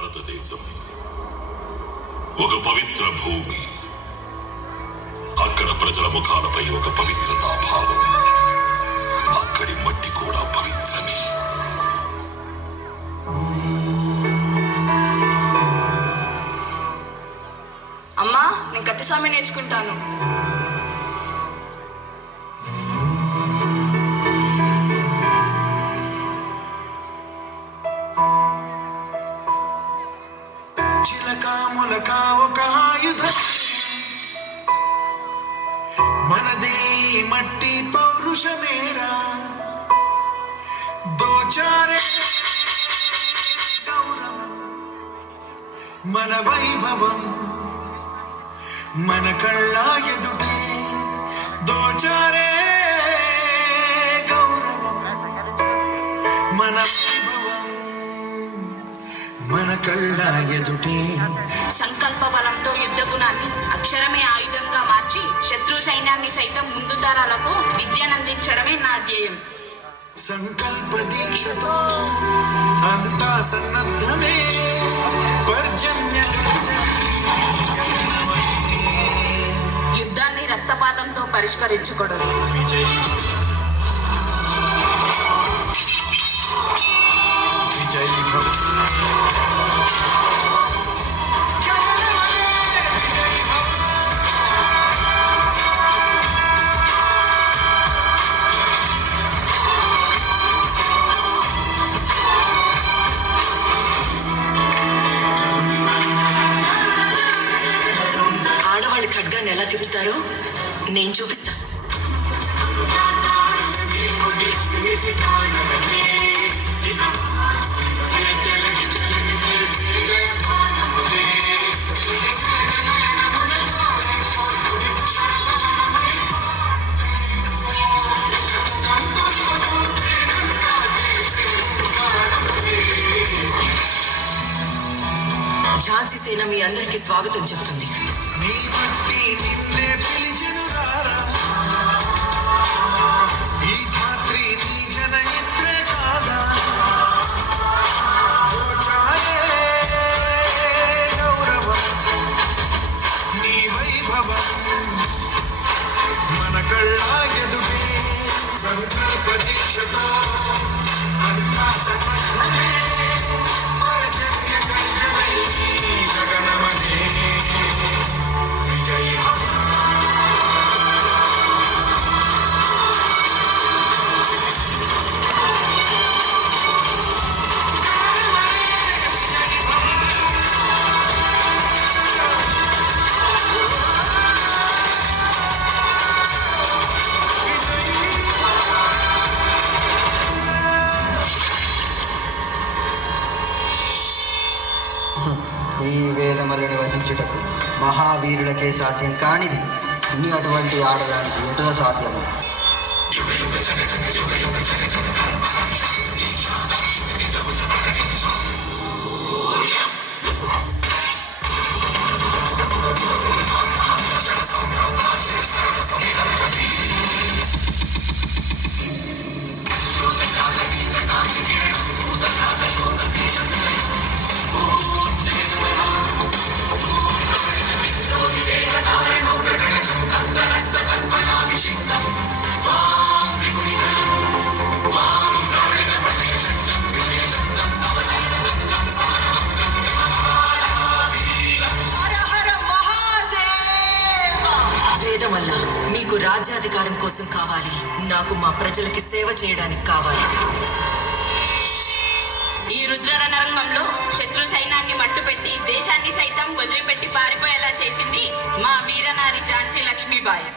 భారతదేశం ఒక పవిత్ర భూమి. అక్కడ ప్రజల ముఖాలపై ఒక పవిత్రతా భావం. అక్కడి మట్టి కూడా పవిత్రమే. అమ్మా, నేను కత్తిస్వామి నేర్చుకుంటాను. చిలకాములక ఒక ఆయుధం, మనదే మట్టి పౌరుషమేరా. దోచారే గౌరవం, మన వైభవం, మన కళ్ళ ఎదుటే. దోచారే గౌరవం, మన వైభవం, మన కళ్ళ ఎదుటే. సంకల్ప బలంతో యుద్ధ గుణాన్ని అక్షరమే ఆయుధంగా మార్చి శత్రు సైన్యాన్ని సైతం ముందు తరాలకు విద్యనందించడమే నా ధ్యేయం. సంకల్ప దీక్షతో అంతా సన్నద్ధమే. పర్జన్య యుద్ధాన్ని రక్తపాతంతో పరిష్కరించకూడదు. విజయ్ విజయ్ భవ. ఆడవాళ్ళు ఖడ్గాన్ని ఎలా తిప్పుతారో నేను చూపిస్తా. ఝాన్సీ సేన మీ అందరికీ స్వాగతం చెబుతుంది. నీ బట్టి నిన్నే పిలిచెను రారా. ఈ ధాత్రి నీ జనయిత్రే కాదా. దోచారే గౌరవం, నీ వైభవం, మన కళ్ళ ఎదుటే. సంకల్ప దీక్షతో అంతా సన్నద్ధమే. పర్జన్య గర్జనై గగనమనే. విజయ్ భవ. ఈ వేదమల్లిని వసించుటకు మహావీరులకే సాధ్యం కానిది నీ అటువంటి ఆడదానికి ఎటుల సాధ్యము? వేదమల్ల మీకు రాజ్యాధికారం కోసం కావాలి, నాకు మా ప్రజలకి సేవ చేయడానికి కావాలి. ఈ రుద్రరణ రంగంలో శత్రు సైన్యాన్ని మట్టుపెట్టి దేశాన్ని సైతం వదిలిపెట్టి పారిపోయేలా చేసింది మా వీరనారి ఝాన్సీ లక్ష్మీబాయి.